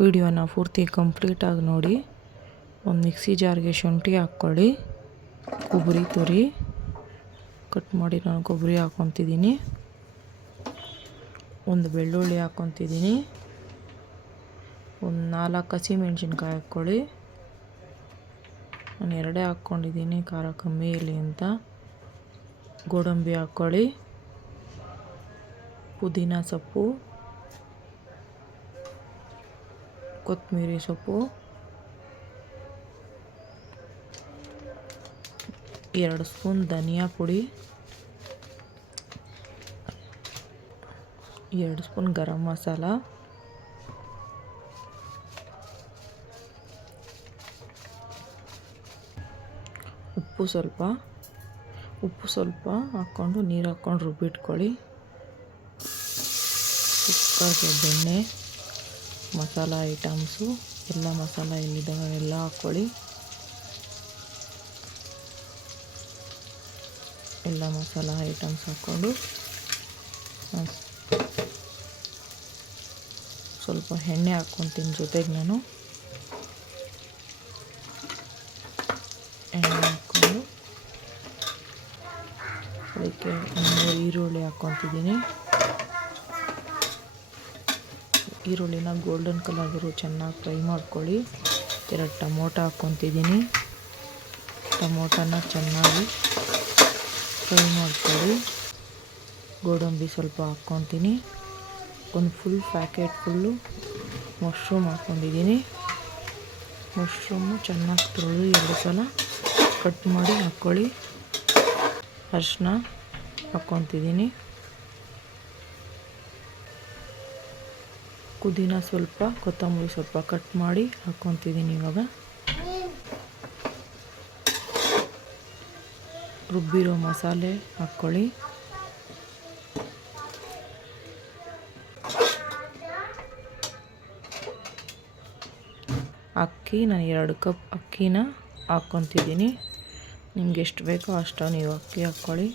ವಿಡಿಯೋನ ಪೂರ್ತಿ ಕಂಪ್ಲೀಟಾಗಿ ನೋಡಿ. ಒಂದು ಮಿಕ್ಸಿ ಜಾರ್ಗೆ ಶುಂಠಿ ಹಾಕ್ಕೊಳ್ಳಿ, ಕೊಬ್ಬರಿ ತುರಿ ಕಟ್ ಮಾಡಿ ನಾನು ಕೊಬ್ಬರಿ ಹಾಕ್ಕೊತಿದ್ದೀನಿ, ಒಂದು ಬೆಳ್ಳುಳ್ಳಿ ಹಾಕ್ಕೊತಿದ್ದೀನಿ, ಒಂದು 4 ಹಸಿಮೆಣ್ಸಿನ್ಕಾಯಿ ಹಾಕ್ಕೊಳ್ಳಿ. ನಾನು 2 ಹಾಕ್ಕೊಂಡಿದ್ದೀನಿ ಖಾರ ಕಮ್ಮಿ ಇರಲಿ ಅಂತ. ಗೋಡಂಬಿ ಹಾಕ್ಕೊಳ್ಳಿ, ಪುದೀನ ಸೊಪ್ಪು, ಕೊತ್ತಂಬರಿ ಸೊಪ್ಪು, 2 ಸ್ಪೂನ್ ಧನಿಯಾ ಪುಡಿ, 2 ಸ್ಪೂನ್ ಗರಂ ಮಸಾಲ, ಉಪ್ಪು ಸ್ವಲ್ಪ ಹಾಕ್ಕೊಂಡು ನೀರು ಹಾಕ್ಕೊಂಡು ರುಬ್ಬಿಟ್ಕೊಳ್ಳಿ. ಕುಕ್ಕರ್ಗೆ ಬೆಣ್ಣೆ, ಮಸಾಲ ಐಟಮ್ಸು ಎಲ್ಲ ಮಸಾಲ ಎಲ್ಲಿದ್ದಾವೆ ಎಲ್ಲ ಹಾಕ್ಕೊಳ್ಳಿ. ಎಲ್ಲ ಮಸಾಲ ಐಟಮ್ಸ್ ಹಾಕ್ಕೊಂಡು ಸ್ವಲ್ಪ ಎಣ್ಣೆ ಹಾಕ್ಕೊತೀನಿ ಜೊತೆಗೆ. ನಾನು ಎಣ್ಣೆ ಹಾಕ್ಕೊಂಡು ಅದಕ್ಕೆ 3 ಈರುಳ್ಳಿ ಹಾಕ್ಕೊತಿದ್ದೀನಿ. ಈರುಳ್ಳಿನ ಗೋಲ್ಡನ್ ಕಲರ್ ಚೆನ್ನಾಗಿ ಫ್ರೈ ಮಾಡ್ಕೊಳ್ಳಿ. 2 ಟೊಮೊಟೊ ಹಾಕ್ಕೊತಿದ್ದೀನಿ. ಟೊಮೊಟೊನ ಚೆನ್ನಾಗಿ ಫ್ರೈ ಮಾಡ್ಕೊಳ್ಳಿ. ಗೋಡಂಬಿ ಸ್ವಲ್ಪ ಹಾಕ್ಕೊತೀನಿ. ಒಂದು ಫುಲ್ ಪ್ಯಾಕೆಟ್ ಫುಲ್ಲು ಮಶ್ರೂಮ್ ಹಾಕ್ಕೊಂಡಿದ್ದೀನಿ. ಮಶ್ರೂಮು ಚೆನ್ನಾಗಿ ತೊಳೆದು 2 ಸಲ ಕಟ್ ಮಾಡಿ ಹಾಕ್ಕೊಳ್ಳಿ. ಅರಿಶಿನ ಹಾಕ್ಕೊತಿದ್ದೀನಿ. ಪುದೀನ ಸ್ವಲ್ಪ, ಕೊತ್ತಂಬರಿ ಸ್ವಲ್ಪ ಕಟ್ ಮಾಡಿ ಹಾಕ್ಕೊತಿದ್ದೀನಿ. ಇವಾಗ ರುಬ್ಬಿರೋ ಮಸಾಲೆ ಹಾಕ್ಕೊಳ್ಳಿ. ಅಕ್ಕಿ ನಾನು 2 ಕಪ್ ಅಕ್ಕಿನ ಹಾಕ್ಕೊತಿದ್ದೀನಿ. ನಿಮ್ಗೆ ಎಷ್ಟು ಬೇಕೋ ಅಷ್ಟು ನೀವು ಅಕ್ಕಿ ಹಾಕ್ಕೊಳ್ಳಿ.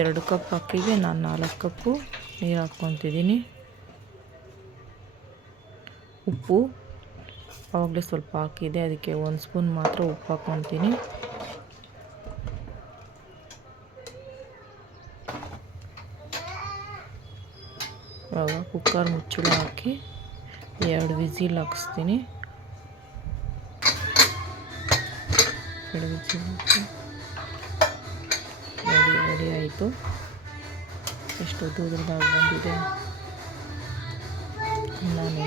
ಎರಡು ಕಪ್ ಅಕ್ಕಿಗೆ ನಾನು 4 ಕಪ್ಪು ನೀರು ಹಾಕ್ಕೊತಿದ್ದೀನಿ. ಉಪ್ಪು ಆವಾಗಲೇ ಸ್ವಲ್ಪ ಹಾಕಿದೆ, ಅದಕ್ಕೆ 1 ಸ್ಪೂನ್ ಮಾತ್ರ ಉಪ್ಪು ಹಾಕ್ಕೊತೀನಿ. ಇವಾಗ ಕುಕ್ಕರ್ ಮುಚ್ಚಳ ಹಾಕಿ 2 ವಿಸಿಲ್ ಹಾಕಿಸ್ತೀನಿ. 2 ವಿಸಿಲ್ ಹಾಕಿ ರೆಡಿ ಆಯಿತು. ಎಷ್ಟು ಉದ್ದುದಾಗಿ ಬಂದಿದೆ. ನಾನು